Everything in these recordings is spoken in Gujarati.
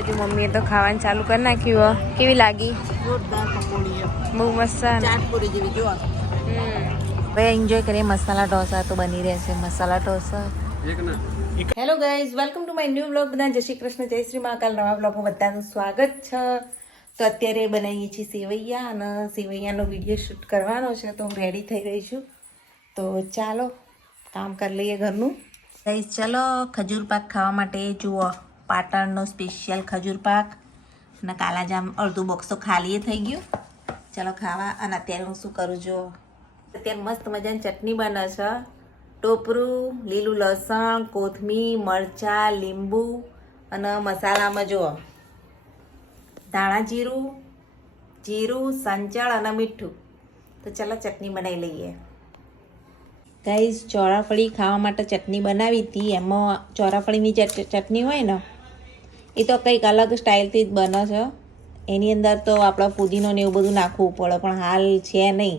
બાજુ મમ્મીએ તો ખાવાનું ચાલુ કરી નાખ્યું. કેવી લાગી? જોરદાર પકોડી બહુ મસ્ત. ચાટપુરી જેવી જો. હવે એન્જોય કરીએ. મસાલા ઢોસા તો બની રહેશે. Masala dosa. Hello guys, welcome to my new blog. બધા જય શ્રી કૃષ્ણ, જય શ્રી મહાકાલ. નવા બ્લોગમાં બધાનું સ્વાગત છે. તો અત્યારે બનાવીએ છીએ સેવૈયા અને સેવૈયાનો વિડીયો શૂટ કરવાનો છે, તો હું રેડી થઈ રહી છું. તો ચાલો કામ કરી લઈએ ઘરનું. ગાઈઝ ચલો ખજૂર પાક ખાવા માટે. જુઓ પાટણનો સ્પેશિયલ ખજૂર પાક અને કાલાજામ. અડધું બોક્સ તો ખાલી થઈ ગયું. ચલો ખાવા. અને અત્યારે હું શું કરું જો, અત્યારે મસ્ત મજાની ચટણી બને છે. ટોપરું, લીલું લસણ, કોથમીર, મરચાં, લીંબુ અને મસાલામાં જુઓ ધાણા જીરું, સંચળ અને મીઠું. તો ચાલો ચટણી બનાવી લઈએ. ગાઈઝ ચોરાફળી ખાવા માટે ચટણી બનાવી હતી. એમાં ચોરાફળીની ચટણી હોય ને એ તો કંઈક અલગ સ્ટાઇલથી જ બને છે. એની અંદર તો આપણે ફુદીનો ને એવું બધું નાખવું પડે, પણ હાલ છે નહીં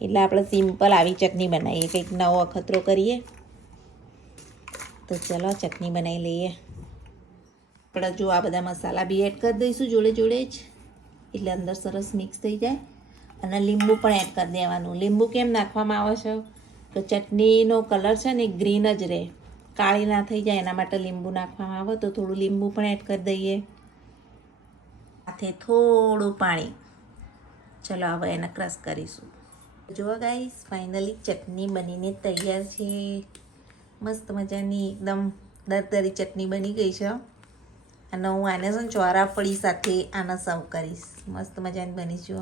એટલે આપણે સિમ્પલ આવી ચટણી બનાવીએ, કંઈક નવો અખતરો કરીએ. તો ચલો ચટણી બનાવી લઈએ. આપણે જો આ બધા મસાલા બી એડ કરી દઈશું જોડે જોડે જ, એટલે અંદર સરસ મિક્સ થઈ જાય. અને લીંબુ પણ એડ કરી દેવાનું. લીંબુ કેમ નાખવામાં આવે છે તો ચટણીનો કલર છે ને ગ્રીન જ રહે, કાળી ના થઈ જાય, એના માટે લીંબુ નાખવામાં આવે. તો થોડું લીંબુ પણ એડ કરી દઈએ, સાથે થોડું પાણી. ચલો હવે એને ક્રશ કરીશું. જુઓ ગાઈસ, ફાઇનલી ચટણી બનીને તૈયાર છે. મસ્ત મજાની એકદમ દરદરી ચટણી બની ગઈ છે. અને હું આને છે ને ચોરાફળી સાથે આને સર્વ કરીશ. મસ્ત મજાની બની છે.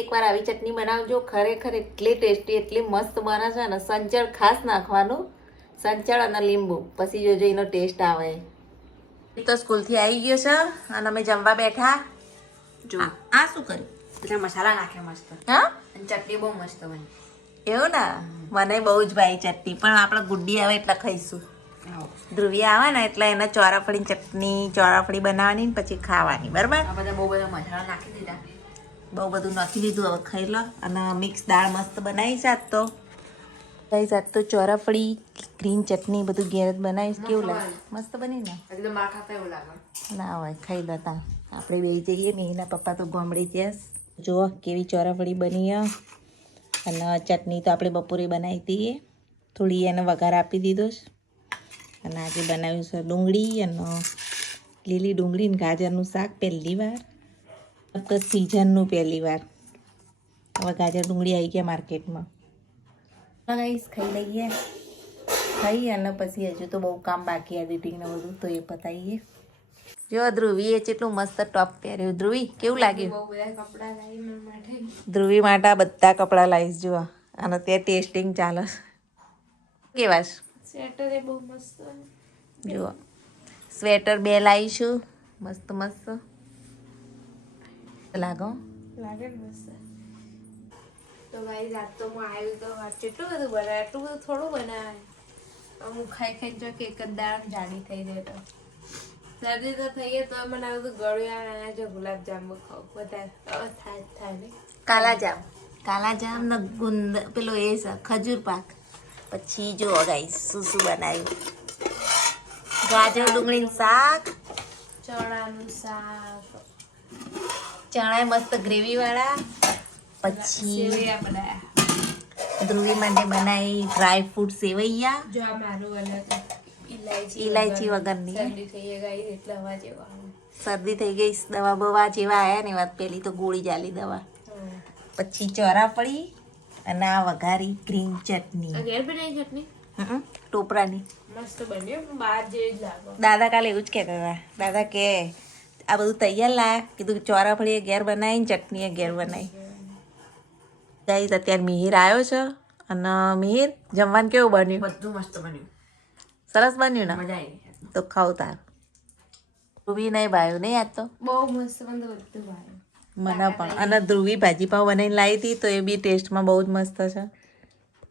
એકવાર આવી ચટણી બનાવજો, ખરેખર એટલી ટેસ્ટી, એટલી મસ્ત બને છે ને. સંચળ ખાસ નાખવાનું, સંચળ અને લીંબુ, પછી જોજો એનો ટેસ્ટ આવે. તો સ્કૂલથી આવી ગયો છે અને અમે જમવા બેઠા. જો આ શું કર્યું? બધા મસાલા નાખ્યા મસ્ત. હા, અને ચટણી બહુ મસ્ત બની. એવું ને, મને બહુ જ ભાઈ ચટણી. પણ આપણે ગુડ્ડી આવે એટલે ખાઈશું. ધ્રુવી આવે ને એટલે એને ચોરાફળી ચટણી, ચોરાફળી બનાવવાની ને પછી ખાવાની. બરાબર? આ બધા બહુ બધા મસાલા નાખી દીધા. બહુ બધું નાખી દીધું. હવે ખાઈ લો. અને મિક્સ દાળ મસ્ત બનાવી છે આજ તો. આજ તો ચોરાફળી, ગ્રીન ચટણી બધું ઘેર જ બનાવીશ. કેવું લાગે? મસ્ત બની ને? એકદમ માર ખાતા એવું લાગે. ના હોય, ખાઈ લો તા. આપણે બે જઈએ ને, એના પપ્પા તો ગામડે જઈશ. જુઓ કેવી ચોરાફળી બની. અને ચટણી તો આપણે બપોરે બનાવી હતી, થોડી એને વઘાર આપી દીધો છે. અને આજે બનાવ્યું છે ડુંગળી અને લીલી ડુંગળી ને ગાજરનું શાક. પહેલી વાર સિઝનનું, પહેલી વાર. હવે ગાજર ડુંગળી આવી ગયા માર્કેટમાં. ગાઈસ ખાઈ લઈએ. ખાઈ અને પછી હજુ તો બહુ કામ બાકી એડિટિંગ ને બધું, તો એ પતાવીએ. જો ધ્રુવીએ કેટલું મસ્ત ટોપ પહેર્યું. ધ્રુવી કેવું લાગ્યું? બહુ બધા કપડા લાવી મારા માટે. ધ્રુવી માટે આ બધા કપડાં લાવીશ. જુઓ, અને ત્યાં ટેસ્ટિંગ ચાલે છે. કેવા છે? સ્વેટર એ બહુ મસ્ત. જુઓ સ્વેટર 2 લાવીશું. મસ્ત મસ્ત લાગો. લાગે મસ્ત. તો ભાઈ રાત તો હું આવ્યું તો કેટલું બધું બનાવે, એટલું બધું થોડું બનાવે. હું ખાઈ ખાઈ જો કે એક જ દાળ જાડી થઈ જાય. તો શરદી તો થઈ તો મને આ બધું ગળ્યા જો ગુલાબજાંબુ ખાવ બધા થાય ને. કાલાજામ ને ગુંદ પેલો એ છે ખજૂર પાક. પછી જુઓ ગાઈસ શું શું બનાવ્યું. ગાજર ડુંગળીનું શાક, ચણાનું શાક, ચણા મસ્ત ગ્રેવી વાળા. પછી સેવૈયા બનાવ્યા. ધ્રુવી માટે બનાવી ડ્રાય ફ્રૂટ સેવૈયા. જો આ મારું અલગ ઇલાયચી વગરની. શરદી થઈ ગઈ એટલે હવા જેવા શરદી થઈ ગઈ, દવા બવા જેવા આવ્યા ને વાત. પેલી તો ગોળી જાલી દવા. પછી ચોરાફળી અને આ વઘારી ગ્રીન ચટણી. ઘેર બનાવી ચટણી ટોપરાની મસ્ત બન્યો, બહાર જેવી જ લાગે. દાદા કાલે એવું જ કહેતા હતા. દાદા કે આ બધું તૈયાર લાયા. કીધું ચોરાફળી ઘેર બનાવી, ચટણી ઘેર બનાવી. ગાઈસ અત્યારે મિહિર આવ્યો છે. અને મિહિર જમવાનું કેવું બન્યું? બધું મસ્ત બન્યું. સરસ બન્યું ને? મજા આવી. તો ખાવ તાર. ધ્રુવી નહીં ભાવ્યું નહીં આજ તો? બહુ મસ્ત બધું ભાઈ. મને પણ. અને ધ્રુવી ભાજી પાવ બનાવીને લાવી હતી, તો એ બી ટેસ્ટમાં બહુ જ મસ્ત છે.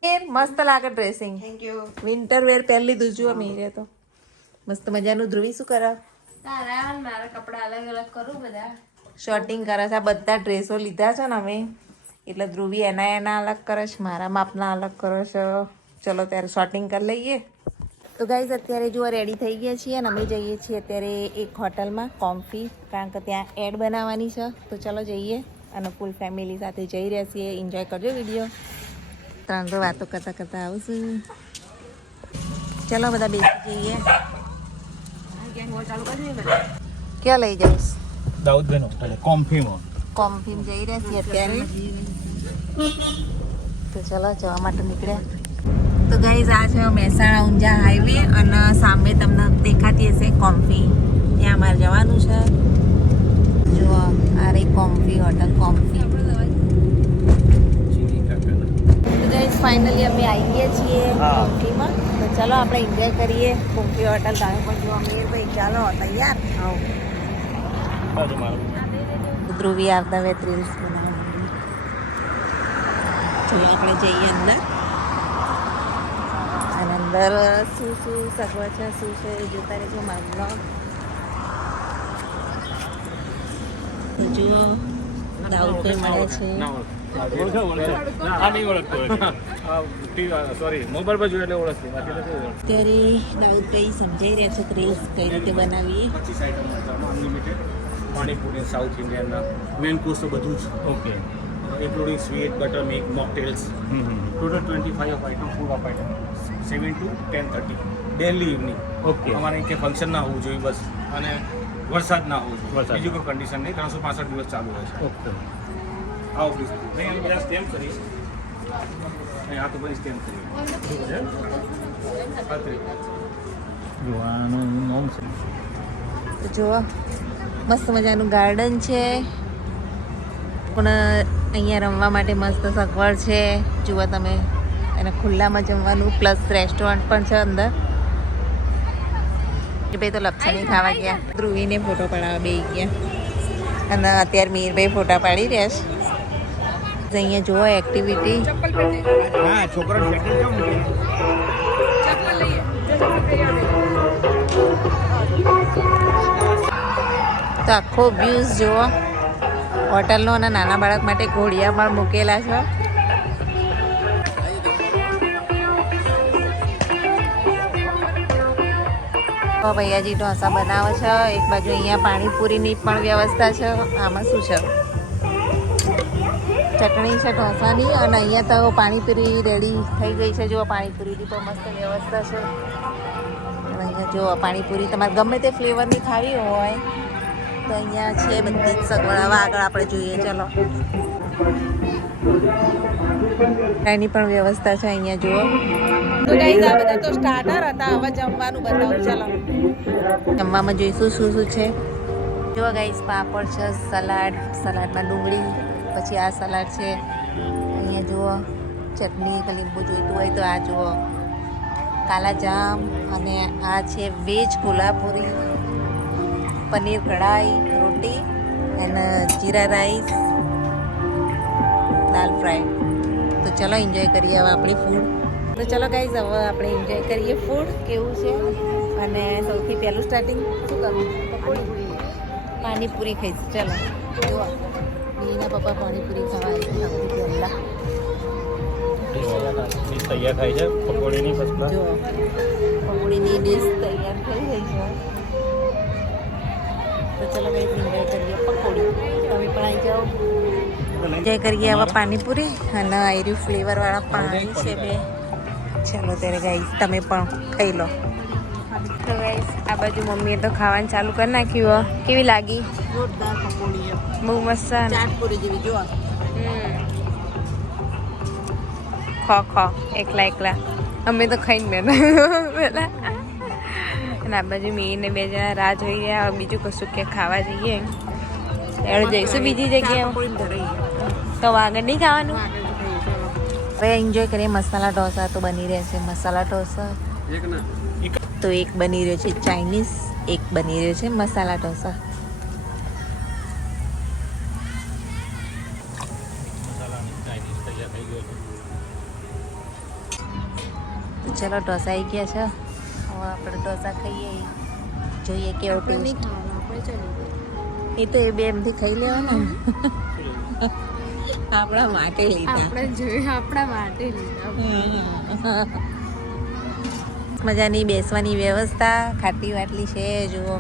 એ મસ્ત લાગે dressing. Thank you. Winter wear પહેરી લીધું. જુઓ મિહિરે તો મસ્ત મજાનું. ધ્રુવી શું કરે? તારા મારા કપડા અલગ અલગ કરું બધા. શોર્ટિંગ કરે છે. આ બધા ડ્રેસો લીધા છે ને અમે, એટલે ધ્રુવી એના અલગ કરે છે, મારા માપના અલગ કરે છે. ચલો ત્યારે શોર્ટિંગ કરી લઈએ. તો ગાઈઝ અત્યારે જો રેડી થઈ ગયા છીએ અને અમે જઈએ છીએ અત્યારે એક હોટલમાં કોમ્ફી, કારણ કે ત્યાં એડ બનાવવાની છે. તો ચલો જઈએ અને ફૂલ ફેમિલી સાથે જઈ રહ્યા છીએ. એન્જોય કરજો વિડીયો. ત્રણ તો વાતો કરતાં કરતાં આવશું. ચલો બધા બેસી જઈએ. ક્યાં લઈ જઈશ? દાઉદબેન હોસ્ટેલ કોમ્ફીમાં. કોમ્ફીમાં જઈ રહ્યા છીએ અત્યારે. તો ચલો જવા માટે નીકળ્યા. તો ગાઈઝ આ છે મહેસાણા ઊંઝા હાઈવે અને સામે તમને દેખાતી હશે કોમ્ફી. ત્યાં અમારે જવાનું છે. જુઓ આ રહી કોમ્ફી હોટલ કોમ્ફી. તો ગાઈઝ ફાઇનલી અમે આવી ગયા છીએ કોમ્ફીમાં. તો ચલો આપણે એન્જોય કરીએ કોમ્ફી હોટલ. તમે પણ જો અમીરભાઈ ચાલો તૈયાર આવો. ધ્રુવી આવતા વેત રીલ્સ બનાવવાની. ચલો આપણે જઈએ અંદર. અને અંદર શું શું સગવડ છે શું છે એ જોતા રહેજો મારો બ્લોગ. જુઓ દાઉદભાઈ મળે છે. અત્યારે દાઉદભાઈ સમજાઈ રહ્યા છે રીલ્સ કઈ રીતે બનાવીએ. પાણીપુરી સાઉથ ઇન્ડિયનના મેન કોર્સ તો બધું જ okay including sweet butter milk mocktails total 25 of item food of item 7 to 10:30 daily evening. Okay અમારે કંઈ ફંક્શન ના હોવું જોઈએ બસ, અને વરસાદ ના હોવું જોઈએ, બીજું કોઈ કન્ડિશન નહીં. 365 દિવસ ચાલુ હોય છે. ઓકે આવો પ્લીઝ. નહીં બધા સ્ટેમ્પ કરીશ. આ તો બધી સ્ટેમ્પ કરી જોવાનું નામ છે. તો જુઓ મસ્ત મજાનું ગાર્ડન છે, પણ અહીંયા રમવા માટે મસ્ત સગવડ છે. જુઓ તમે, અને ખુલ્લામાં જમવાનું પ્લસ રેસ્ટોરન્ટ પણ છે અંદર. એ ભાઈ તો લપસણી ખાવા ગયા. ધ્રુવીને ફોટો પડાવવા બેસી ગયા અને અત્યારે મીરભાઈ ફોટા પાડી રહ્યા છે. અહીંયા જુઓ એક્ટિવિટી. હા છોકરા તો આખો વ્યૂઝ જુઓ હોટલનો, અને નાના બાળક માટે ઘોડિયા પણ મૂકેલા છે. ભૈયાજી ઢોસા બનાવે છે. એક બાજુ અહીંયા પાણીપુરીની પણ વ્યવસ્થા છે. આમાં શું છે? ચટણી છે ઢોસાની, અને અહીંયા તો પાણીપુરી રેડી થઈ ગઈ છે. જુઓ પાણીપુરીની પણ મસ્ત વ્યવસ્થા છે. અને અહીંયા જુઓ પાણીપુરી તમારે ગમે તે ફ્લેવરની ખાવી હોય તો અહીંયા છે બધી જ સગવડ. હવે આગળ આપણે જોઈએ. ચલો એની પણ વ્યવસ્થા છે અહીંયા જુઓ. તો ગાઈઝ આ બધા તો સ્ટાર્ટર હતા. હવે જમવાનું બતાવું. ચલો જમવામાં જોઈશું શું શું છે. જુઓ ગાઈઝ પાપડ છે, સલાડ, સલાડમાં ડુંગળી, પછી આ સલાડ છે. અહીંયા જુઓ ચટણી કે લીંબુ જોઈતું હોય તો આ જુઓ કાલા જામ, અને આ છે વેજ કોલ્હાપુરી, પનીર કઢાઈ, રોટી અને જીરા રાઈસ, દાલ ફ્રાય. તો ચલો એન્જોય કરીએ હવે આપણી ફૂડ. તો ચલો ગાઈઝ હવે આપણે એન્જોય કરીએ ફૂડ કેવું છે. અને સૌથી પહેલું સ્ટાર્ટિંગ શું કરવું? પાણીપુરી ખાઈશ. ચલો જુઓ બીના પપ્પા પાણીપુરી ખાવા સૌથી પહેલાં તૈયાર થાય છે પકોડીની. જુઓ પકોડીની ડીશ તૈયાર થઈ ગઈ છે. તો ચલો ગાઈઝ એન્જોય કરીએ પકોડી. તમે પણ આવી જાઓ. એન્જોય કરીએ હવે પાણીપુરી, અને આયર્યું ફ્લેવરવાળા પાણી છે બે. ચાલો ત્યારે ગાઈઝ તમે પણ ખાઈ લો. તો ગાઈઝ આ બાજુ મમ્મીએ તો ખાવાનું ચાલુ કરી નાખ્યું. કેવી લાગી? જોરદાર પકોડી, બહુ મસ્ત. ચાટપુરી જેવી જુઓ. ખો એકલા એકલા અમે તો ખાઈને બેઠા પેલા. અને આ બાજુ મીને બે જણા રાહ જોઈ રહ્યા. બીજું કશું કે ખાવા જઈએ એડ જઈશું બીજી જગ્યાએ. તો આગળ નહીં ખાવાનું. હવે એન્જોય કરીએ. મસાલા ઢોસા તો બની રહ્યા છે. મસાલા ઢોસા તો એક બની રહ્યો છે ચાઇનીઝ, એક બની રહ્યો છે મસાલા ઢોસા. તો ચલો ઢોસા આવી ગયા છે. હવે આપણે ઢોસા ખાઈએ, જોઈએ કેવો ટેસ્ટ. એ તો એ બે એમથી ખાઈ લેવાના. આપણા માટે લીધા. આપણા માટે લીધા. મસ્ત મજાની બેસવાની વ્યવસ્થા, ખાટલી વાટલી છે જુઓ.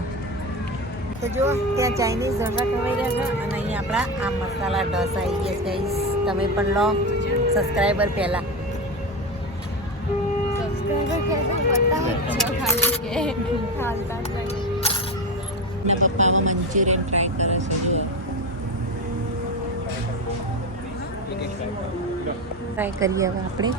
તો જુઓ ત્યાં ચાઇનીઝ ઢોસા ખવાઈ રહ્યા છે અને અહીંયા આપણા આ મસાલા ઢોસા આવી ગયા છે ગાઈસ. તમે પણ લો સબસ્ક્રાઈબર પહેલાં. ના પપ્પા હવે મંચુરિયન ટ્રાય કરે છે જુઓ. ટ્રાય કરીએ હવે આપણે.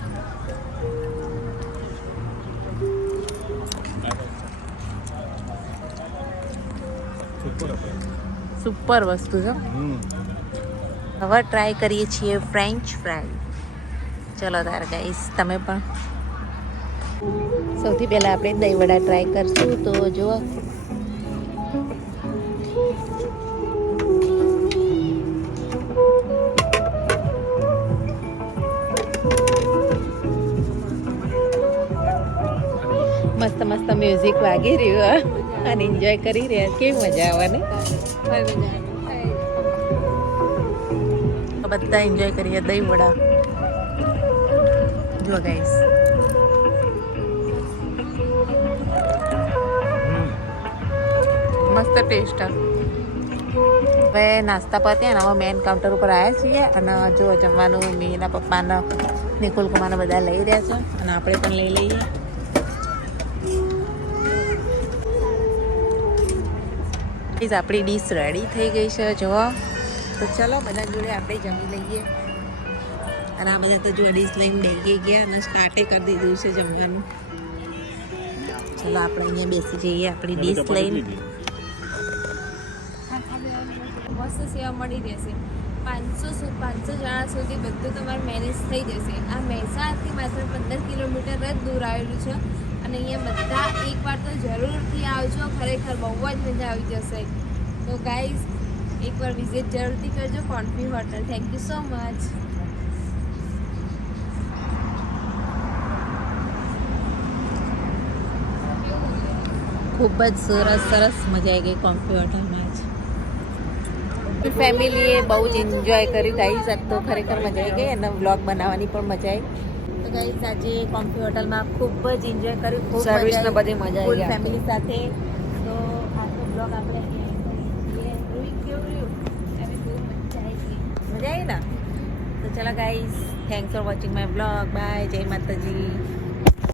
સુપર વસ્તુ છે. હવે ટ્રાય કરીએ છીએ ફ્રેન્ચ ફ્રાય. ચલો તાર ગાઈસ તમે પણ. સૌથી પહેલાં આપણે દહીંવડા ટ્રાય કરશું. તો જુઓ મસ્ત મસ્ત મ્યુઝિક વાગી રહ્યું અને એન્જોય કરી રહ્યા. કેવી મજા આવે ને. બધા એન્જોય કરીએ દહીં વડા. જો ગાઈસ મસ્ત ટેસ્ટ. હવે નાસ્તા પત્યા ને હવે મેન કાઉન્ટર ઉપર આવ્યા છીએ અને જો જમવાનું મીના પપ્પાને નિકુલ કુમારને બધા લઈ રહ્યા છે અને આપણે પણ લઈ લઈએ. આપણી ડીશ રેડી થઈ ગઈ છે જુઓ. તો ચલો બધા જોડે આપણે જમી લઈએ. અને આ બધા તો જો ડીશ લઈને બેસી ગયા અને સ્ટાર્ટે કરી દીધું છે જમવાનું. ચલો આપણે અહીંયા બેસી જઈએ આપણી ડીશ લઈને. મસ્ત સેવા મળી રહેશે. 500 જણા સુધી બધું તમારું મેનેજ થઈ જશે. આ મહેસાણાથી માત્ર 15 કિલોમીટર જ દૂર આવેલું છે અને અહીંયા બધા એકવાર તો જરૂરથી આવજો. ખરેખર બહુ જ મજા આવી જશે. તો ગાઈઝ એકવાર વિઝિટ જરૂરથી કરજો કોન્ફી hotel. Thank you so much. ખૂબ જ સરસ સરસ મજા આવી ગઈ કોમ્ફી હોટલમાં જ. ફેમિલીએ બહુ જ એન્જોય કર્યું ગાઈઝ. આજ તો ખરેખર મજા આવી ગઈ અને વ્લોગ બનાવવાની પણ મજા આવી. તો ગાઈઝ આજે કોમ્ફી હોટલમાં ખૂબ જ એન્જોય કર્યું. ખૂબ સર્વિસને બધી મજા આવી ફૂલ ગઈ. ફેમિલી સાથે. તો આખો બ્લોગ આપણે મજા આવી ને. તો ચલો guys thanks for watching my blog. Bye. જય માતાજી.